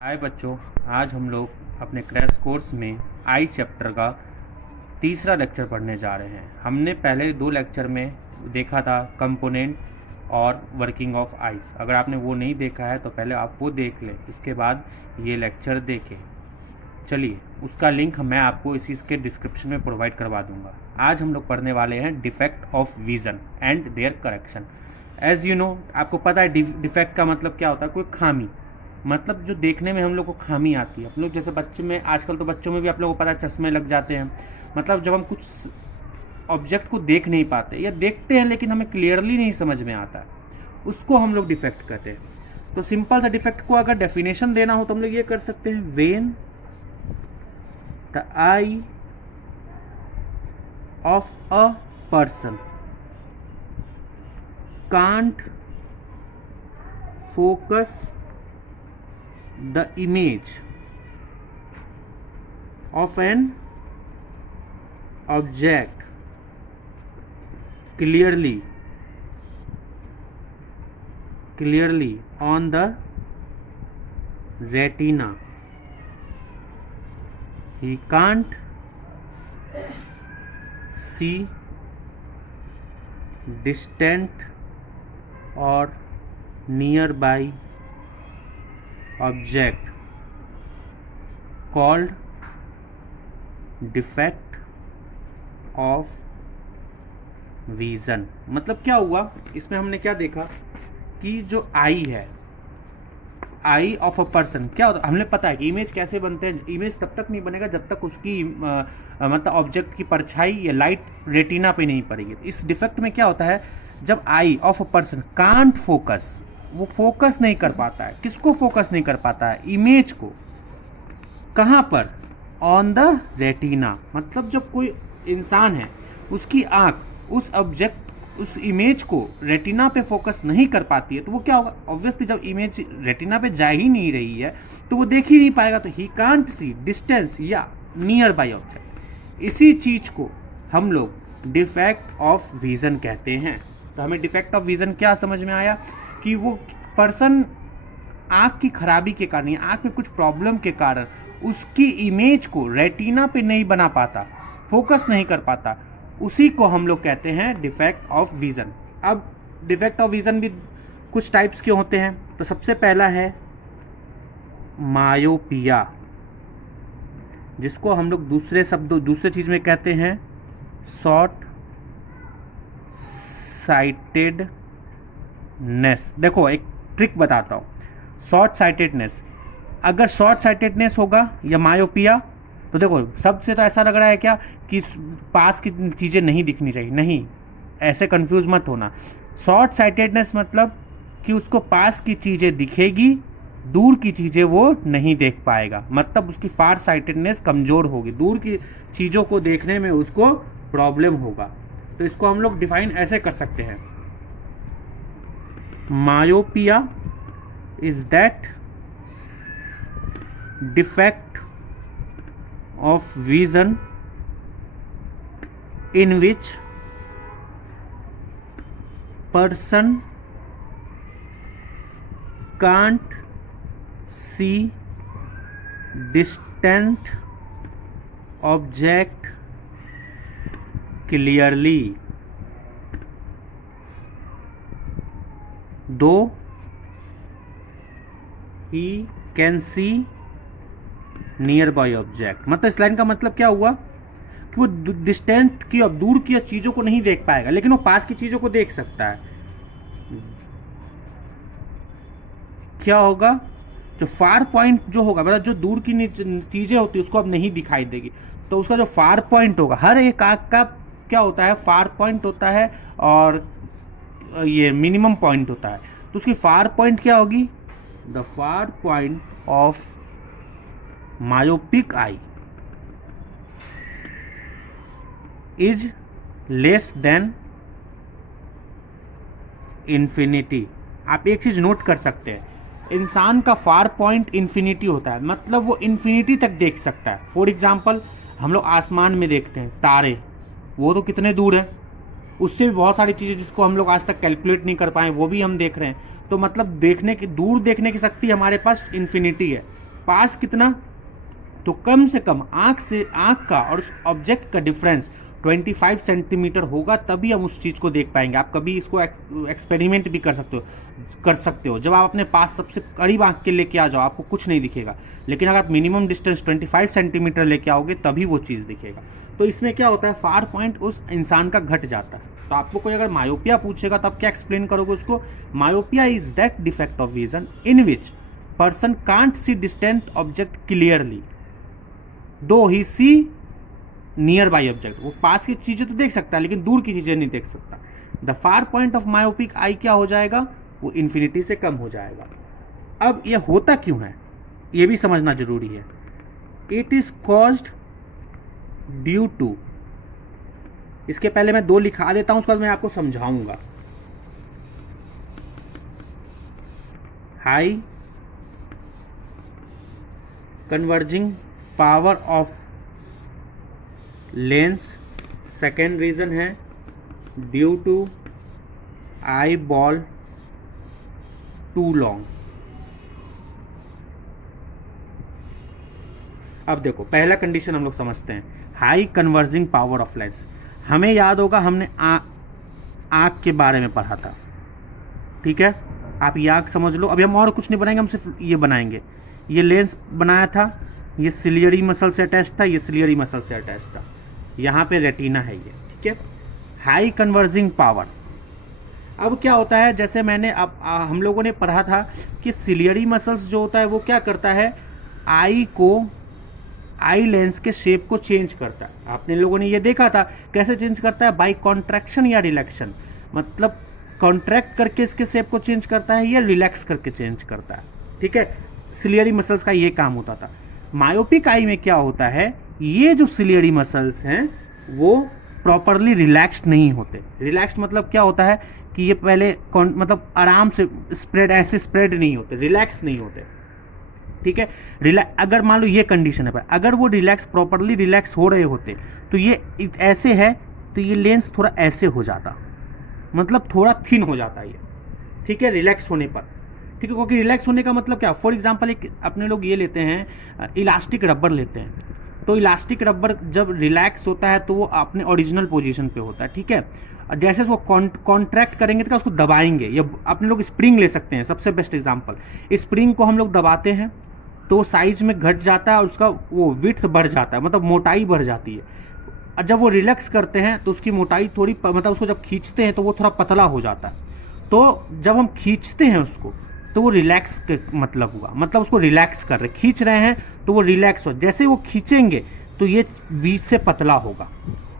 हाय बच्चों, आज हम लोग अपने क्रैश कोर्स में आई चैप्टर का तीसरा लेक्चर पढ़ने जा रहे हैं। हमने पहले दो लेक्चर में देखा था कंपोनेंट और वर्किंग ऑफ आइस। अगर आपने वो नहीं देखा है तो पहले आप वो देख लें, उसके बाद ये लेक्चर देखें। चलिए, उसका लिंक मैं आपको इसके डिस्क्रिप्शन में प्रोवाइड करवा दूंगा। आज हम लोग पढ़ने वाले हैं defect of vision and their correction. As you know, आपको पता है डिफेक्ट का मतलब क्या होता है? कोई खामी, मतलब जो देखने में हम लोग को खामी आती है। हम लोग जैसे बच्चे में, आजकल तो बच्चों में भी आप लोगों को पता है चश्मे लग जाते हैं। मतलब जब हम कुछ ऑब्जेक्ट को देख नहीं पाते या देखते हैं लेकिन हमें क्लियरली नहीं समझ में आता है, उसको हम लोग डिफेक्ट कहते हैं। तो सिंपल सा डिफेक्ट को अगर डेफिनेशन देना हो तो हम लोग ये कर सकते हैं, when the I of a person can't focus the image of an object clearly on the retina. He can't see distant or nearby object called defect of vision. मतलब क्या हुआ इसमें, हमने क्या देखा कि जो आई है, आई ऑफ अ पर्सन, क्या होता है? हमने पता है कि इमेज कैसे बनते हैं। इमेज तब तक नहीं बनेगा जब तक उसकी मतलब ऑब्जेक्ट की परछाई या लाइट रेटिना पे नहीं पड़ेगी। इस डिफेक्ट में क्या होता है, जब eye of a person can't focus, वो फोकस नहीं कर पाता है। किसको फोकस नहीं कर पाता है? इमेज को। कहाँ पर? On the retina. मतलब जब कोई इंसान है, उसकी आंख उस ऑब्जेक्ट, उस इमेज को रेटिना पे फोकस नहीं कर पाती है, तो वो क्या होगा? ऑब्वियसली जब इमेज रेटिना पे जा ही नहीं रही है तो वो देख ही नहीं पाएगा। तो ही कांट सी डिस्टेंस या नियर बाई ऑब्जेक्ट। इसी चीज को हम लोग डिफेक्ट ऑफ विजन कहते हैं। तो हमें डिफेक्ट ऑफ विजन क्या समझ में आया कि वो पर्सन आँख की खराबी के कारण या आँख में कुछ प्रॉब्लम के कारण उसकी इमेज को रेटिना पे नहीं बना पाता, फोकस नहीं कर पाता, उसी को हम लोग कहते हैं डिफेक्ट ऑफ विजन। अब डिफेक्ट ऑफ विजन भी कुछ टाइप्स के होते हैं। तो सबसे पहला है मायोपिया, जिसको हम लोग दूसरे चीज में कहते हैं शॉर्ट साइटेडनेस। देखो, एक ट्रिक बताता हूँ। शॉर्ट साइटेडनेस, अगर शॉर्ट साइटेडनेस होगा या मायोपिया, तो देखो सबसे तो ऐसा लग रहा है क्या कि पास की चीज़ें नहीं दिखनी चाहिए। नहीं, ऐसे कंफ्यूज मत होना। शॉर्ट साइटेडनेस मतलब कि उसको पास की चीज़ें दिखेगी, दूर की चीज़ें वो नहीं देख पाएगा। मतलब उसकी फार साइटेडनेस कमज़ोर होगी, दूर की चीज़ों को देखने में उसको प्रॉब्लम होगा। तो इसको हम लोग डिफाइन ऐसे कर सकते हैं, myopia is that defect of vision in which person can't see distant object clearly, though he can see nearby object। मतलब इस लाइन का मतलब क्या हुआ कि वो डिस्टेंट की, अब दूर की चीजों को नहीं देख पाएगा, लेकिन वो पास की चीजों को देख सकता है। क्या होगा? जो फार पॉइंट जो होगा, मतलब जो दूर की चीजें होती है उसको अब नहीं दिखाई देगी। तो उसका जो फार पॉइंट होगा, हर एक आंख का क्या होता है? फार पॉइंट होता है और ये मिनिमम पॉइंट होता है। तो उसकी फार पॉइंट क्या होगी? The far point of myopic I is less than infinity. आप एक चीज नोट कर सकते हैं, इंसान का फार पॉइंट इन्फिनिटी होता है, मतलब वो इन्फिनिटी तक देख सकता है। फॉर एग्जाम्पल, हम लोग आसमान में देखते हैं तारे, वो तो कितने दूर है, उससे भी बहुत सारी चीज़ें जिसको हम लोग आज तक कैलकुलेट नहीं कर पाए वो भी हम देख रहे हैं। तो मतलब देखने की, दूर देखने की शक्ति हमारे पास इन्फिनिटी है। पास कितना, तो कम से कम आंख का और उस ऑब्जेक्ट का डिफरेंस 25 सेंटीमीटर होगा, तभी हम उस चीज़ को देख पाएंगे। आप कभी इसको एक्सपेरिमेंट भी कर सकते हो। जब आप अपने पास सबसे करीब आंख के लेके आ जाओ, आपको कुछ नहीं दिखेगा, लेकिन अगर आप मिनिमम डिस्टेंस 25 सेंटीमीटर लेके आओगे तभी वो चीज़ दिखेगा। तो इसमें क्या होता है, फार पॉइंट उस इंसान का घट जाता है। तो आपको कोई अगर मायोपिया पूछेगा तो आप क्या एक्सप्लेन करोगे उसको, myopia is that defect of vision in which person can't see distant object clearly दो ही सी नियर बाई ऑब्जेक्ट। वो पास की चीजें तो देख सकता है लेकिन दूर की चीजें नहीं देख सकता। The far point of myopic eye क्या हो जाएगा, वो इन्फिनिटी से कम हो जाएगा। अब ये होता क्यों है ये भी समझना जरूरी है। It is caused due to, इसके पहले मैं 2 लिखा देता हूं, उसके बाद मैं आपको समझाऊंगा। High converging power of lens, second reason है due to eyeball too long. अब देखो पहला कंडीशन हम लोग समझते हैं, high converging power of lens. हमें याद होगा हमने आँख के बारे में पढ़ा था, ठीक है। आप ये आँख समझ लो, अभी हम और कुछ नहीं बनाएंगे, हम सिर्फ ये बनाएंगे। ये लेंस बनाया था, ये सिलियरी मसल से अटैच था, ये सिलियरी मसल से अटैच था, यहाँ पे रेटिना है ये, ठीक है। High converging power. अब क्या होता है, जैसे मैंने अब हम लोगों ने पढ़ा था कि सिलियरी मसल्स जो होता है वो क्या करता है, आई लेंस के शेप को चेंज करता है। आपने लोगों ने ये देखा था कैसे चेंज करता है, बाई कॉन्ट्रैक्शन या रिलैक्शन, मतलब कॉन्ट्रैक्ट करके इसके शेप को चेंज करता है या रिलैक्स करके चेंज करता है, ठीक है। सिलियरी मसल्स का ये काम होता था। मायोपिक आई में क्या होता है, ये जो सिलियरी मसल्स हैं वो प्रॉपरली रिलैक्स्ड नहीं होते। रिलैक्स्ड मतलब क्या होता है कि ये पहले मतलब आराम से स्प्रेड, ऐसे स्प्रेड नहीं होते, रिलैक्स नहीं होते, ठीक है। अगर मान लो ये कंडीशन है, अगर वो प्रॉपरली रिलैक्स हो रहे होते तो ये ऐसे है तो ये लेंस थोड़ा ऐसे हो जाता, मतलब थोड़ा थिन हो जाता है ये, ठीक है, रिलैक्स होने पर, ठीक है। क्योंकि रिलैक्स होने का मतलब क्या, फॉर एग्जांपल एक अपने लोग ये लेते हैं, इलास्टिक रबर लेते हैं, तो इलास्टिक रबर जब रिलैक्स होता है तो वो अपने ओरिजिनल पोजीशन पे होता है, ठीक है। जैसे उसको कॉन्ट्रैक्ट करेंगे तो उसको दबाएंगे, या अपने लोग स्प्रिंग ले सकते हैं, सबसे बेस्ट एग्जांपल। स्प्रिंग को हम लोग दबाते हैं तो साइज में घट जाता है और उसका वो विड्थ बढ़ जाता है, मतलब मोटाई बढ़ जाती है। और जब वो रिलैक्स करते हैं तो उसकी मोटाई थोड़ी, मतलब उसको जब खींचते हैं तो वो थोड़ा पतला हो जाता है। तो जब हम खींचते हैं उसको तो वो रिलैक्स मतलब हुआ, मतलब उसको रिलैक्स कर रहे, खींच रहे हैं तो वो रिलैक्स हो। जैसे वो खींचेंगे तो ये बीच से पतला होगा,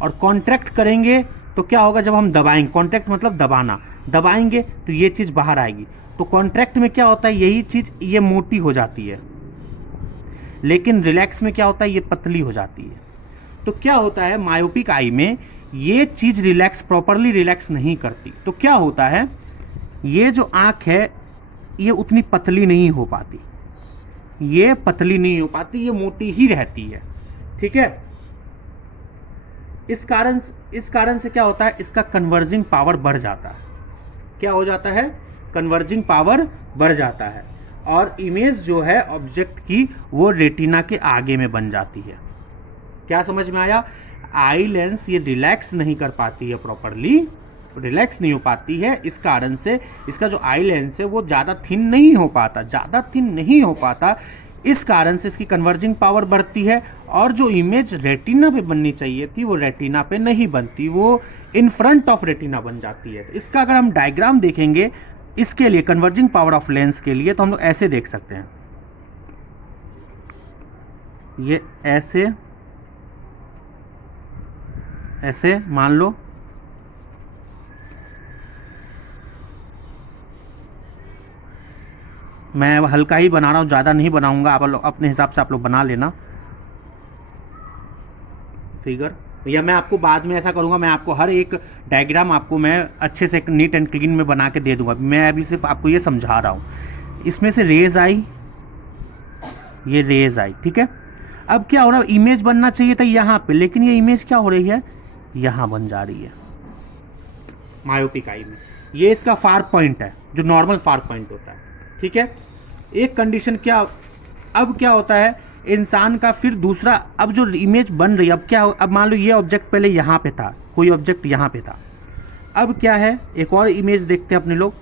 और कॉन्ट्रैक्ट करेंगे तो क्या होगा, जब हम दबाएंगे, कॉन्ट्रैक्ट मतलब दबाना, दबाएंगे तो ये चीज़ बाहर आएगी। तो कॉन्ट्रैक्ट में क्या होता है, यही चीज़ ये मोटी हो जाती है, लेकिन रिलैक्स में क्या होता है, ये पतली हो जाती है। तो क्या होता है, मायोपिक आई में ये चीज़ प्रॉपरली रिलैक्स नहीं करती। तो क्या होता है, ये जो आँख है ये उतनी पतली नहीं हो पाती, ये पतली नहीं हो पाती, ये मोटी ही रहती है, ठीक है। इस कारण से क्या होता है, इसका कन्वर्जिंग पावर बढ़ जाता है। क्या हो जाता है, कन्वर्जिंग पावर बढ़ जाता है, और इमेज जो है ऑब्जेक्ट की वो रेटिना के आगे में बन जाती है। क्या समझ में आया, आई लेंस ये रिलैक्स नहीं कर पाती है, प्रॉपरली रिलैक्स नहीं हो पाती है। इस कारण से इसका जो आई लेंस है वो ज़्यादा थिन नहीं हो पाता, इस कारण से इसकी कन्वर्जिंग पावर बढ़ती है, और जो इमेज रेटिना पे बननी चाहिए थी वो रेटिना पे नहीं बनती, वो इन फ्रंट ऑफ रेटिना बन जाती है। इसका अगर हम डायग्राम देखेंगे इसके लिए, कन्वर्जिंग पावर ऑफ लेंस के लिए, तो हम लोग ऐसे देख सकते हैं, ये ऐसे मान लो, मैं हल्का ही बना रहा हूँ, ज़्यादा नहीं बनाऊंगा, आप लोग अपने हिसाब से आप लोग बना लेना फिगर, या मैं आपको बाद में ऐसा करूँगा, मैं आपको हर एक डायग्राम आपको मैं अच्छे से नीट एंड क्लीन में बना के दे दूंगा। मैं अभी सिर्फ आपको ये समझा रहा हूँ। इसमें से रेज आई, ये रेज आई, ठीक है। अब क्या हो रहा है, इमेज बनना चाहिए था यहाँ पे, लेकिन ये इमेज क्या हो रही है, यहाँ बन जा रही है मायोपिक आई में। ये इसका फार पॉइंट है, जो नॉर्मल फार पॉइंट होता है, ठीक है। एक कंडीशन क्या अब क्या होता है, इंसान का फिर दूसरा, अब जो इमेज बन रही है, अब क्या अब मान लो ये ऑब्जेक्ट पहले यहाँ पे था, कोई ऑब्जेक्ट यहाँ पे था, अब क्या है, एक और इमेज देखते हैं अपने लोग।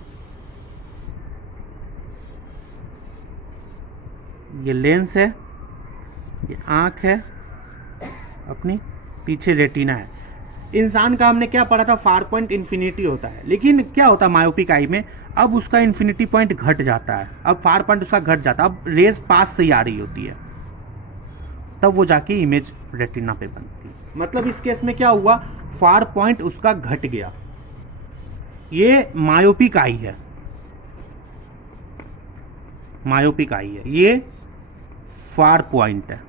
ये लेंस है, ये आँख है अपनी, पीछे रेटिना है। इंसान का हमने क्या पढ़ा था, फार पॉइंट इन्फिनिटी होता है, लेकिन क्या होता है मायोपिक आई में, अब उसका इन्फिनिटी पॉइंट घट जाता है, अब फार पॉइंट उसका घट जाता है, अब रेज पास से ही आ रही होती है, तब वो जाके इमेज रेटिना पे बनती है। मतलब इस केस में क्या हुआ, फार पॉइंट उसका घट गया, ये मायोपिक आई है, मायोपिक आई है, ये फार पॉइंट है।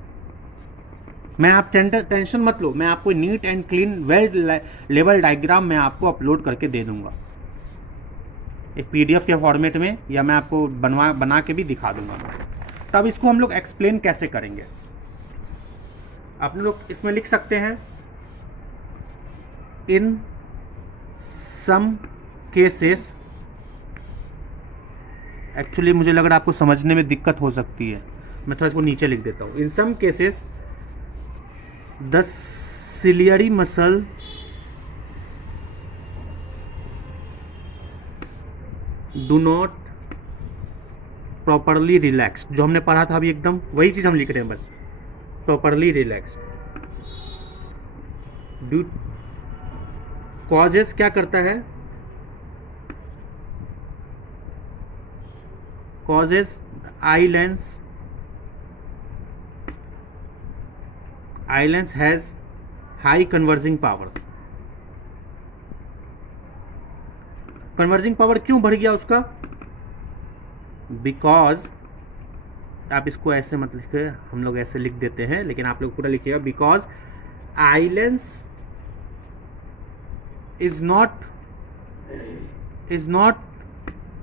मैं आप टेंशन मत लो, मैं आपको neat and clean well level diagram मैं आपको अपलोड करके दे दूंगा एक पीडीएफ के फॉर्मेट में, या मैं आपको बना के भी दिखा दूंगा। तब इसको हम लोग एक्सप्लेन कैसे करेंगे, आप लोग इसमें लिख सकते हैं, इन सम केसेस, एक्चुअली मुझे लग रहा है आपको समझने में दिक्कत हो सकती है, मैं थोड़ा इसको नीचे लिख देता हूँ। In some cases the ciliary muscle do not properly relaxed, जो हमने पढ़ा था अभी एकदम वही चीज हम लिख रहे हैं, बस प्रॉपरली रिलैक्स्ड। ड्यू कॉजेस क्या करता है, causes eye lens has high converging power. Converging power क्यों बढ़ गया उसका, बिकॉज, आप इसको ऐसे मत लिखे, हम लोग ऐसे लिख देते हैं, लेकिन आप लोग पूरा लिखिएगा, because eye lens is not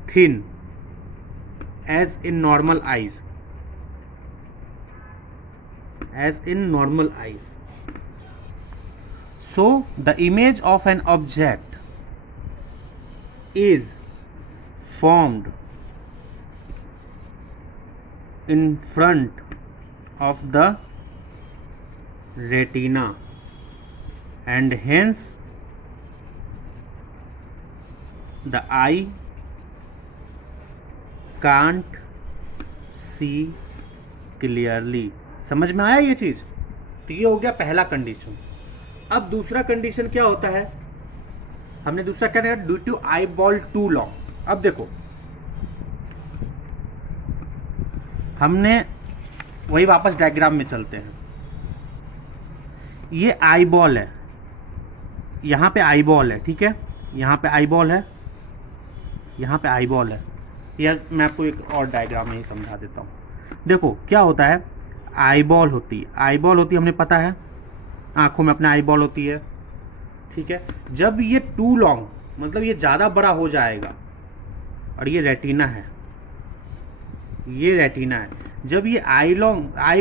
thin as in normal eyes, so the image of an object is formed in front of the retina and hence the eye can't see clearly. समझ में आया ये चीज, तो ये हो गया पहला कंडीशन। अब दूसरा कंडीशन क्या होता है, हमने दूसरा क्या देखा, due to eyeball too long. अब देखो हमने वही वापस डायग्राम में चलते हैं, ये आई बॉल है, यहां पे आई बॉल है, ठीक है, यहां पे आई बॉल है, यहां पे आई बॉल है, या मैं आपको एक और डायग्राम में ही समझा देता हूँ। देखो क्या होता है, आई बॉल होती है, हमने पता है, आंखों में अपने आई बॉल होती है, ठीक है। जब ये टू लॉन्ग, मतलब ये ज़्यादा बड़ा हो जाएगा, और ये रेटिना है, जब ये आई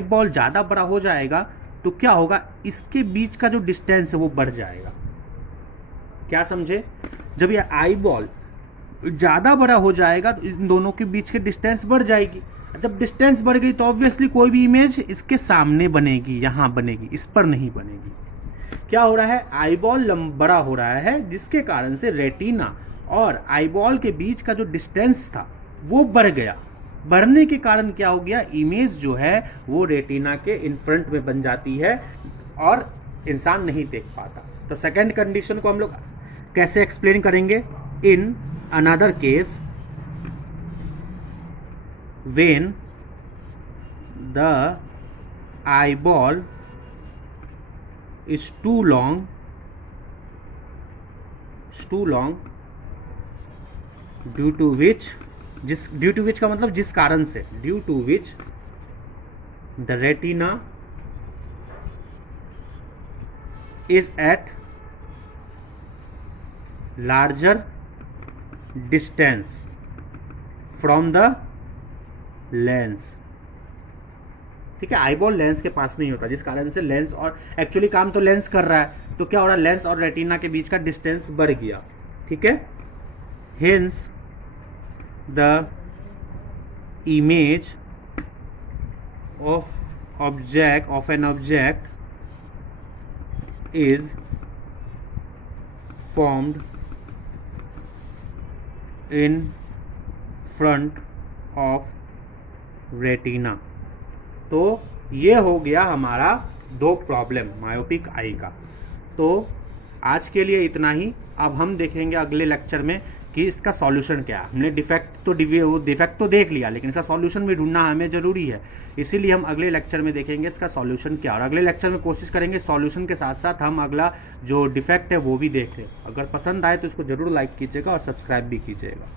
बॉल ज़्यादा बड़ा हो जाएगा तो क्या होगा, इसके बीच का जो डिस्टेंस है वो बढ़ जाएगा। क्या समझे, जब ये आई बॉल ज़्यादा बड़ा हो जाएगा तो इन दोनों के बीच की डिस्टेंस बढ़ जाएगी। जब डिस्टेंस बढ़ गई तो ऑब्वियसली कोई भी इमेज इसके सामने बनेगी, यहाँ बनेगी, इस पर नहीं बनेगी। क्या हो रहा है, आई बॉल बड़ा हो रहा है, जिसके कारण से रेटिना और आई बॉल के बीच का जो डिस्टेंस था वो बढ़ गया। बढ़ने के कारण क्या हो गया, इमेज जो है वो रेटिना के इन फ्रंट में बन जाती है और इंसान नहीं देख पाता। तो सेकेंड कंडीशन को हम लोग कैसे एक्सप्लेन करेंगे, इन another case when the eyeball is too long due to which का मतलब जिस कारण से, due to which the retina is at larger distance from the lens, ठीक है। आईबॉल लेंस के पास नहीं होता, जिस कारण से लेंस, और एक्चुअली काम तो लेंस कर रहा है, तो क्या हो रहा है, लेंस और रेटिना के बीच का डिस्टेंस बढ़ गया, ठीक है। Hence the image of an object is formed in front of retina. तो ये हो गया हमारा दो प्रॉब्लम मायोपिक आई का। तो आज के लिए इतना ही। अब हम देखेंगे अगले लेक्चर में कि इसका सॉल्यूशन क्या है। हमने डिफेक्ट तो देख लिया, लेकिन इसका सॉल्यूशन भी ढूंढना हमें ज़रूरी है। इसीलिए हम अगले लेक्चर में देखेंगे इसका सॉल्यूशन क्या, और अगले लेक्चर में कोशिश करेंगे सॉल्यूशन के साथ साथ हम अगला जो डिफेक्ट है वो भी देखें। अगर पसंद आए तो इसको ज़रूर लाइक कीजिएगा और सब्सक्राइब भी कीजिएगा।